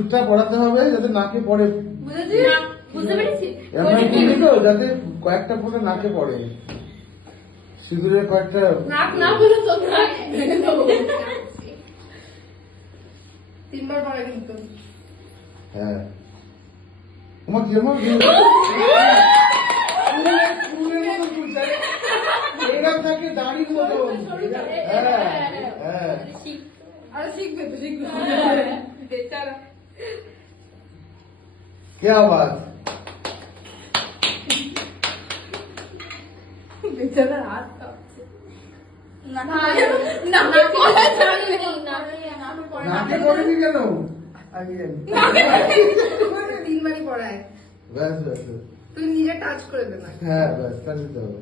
সিঁদুরটা পড়াতে হবে যাতে নাকে পড়ে, বুঝতে পেরেছি যাতে কয়েকটা ফোঁটা নাকে পড়ে, সিঁদুরের কয়েকটা। না বলে তো তিনবার পরে কিন্তু হ্যাঁ তোমার যেমন এরকম থাকে দাড়ির মতো। হ্যাঁ হ্যাঁ আরে শিখবে তো শিখবে বেচারা क्या बात। বেচারা হাত কাঁপছে নাকে পড়েনি কেন? তিনবারই পড়ায় ব্যাস ব্যাস ব্যাস। তুই নিজে টাচ করে দে না হ্যাঁ ব্যাস তাহলে তো হবে।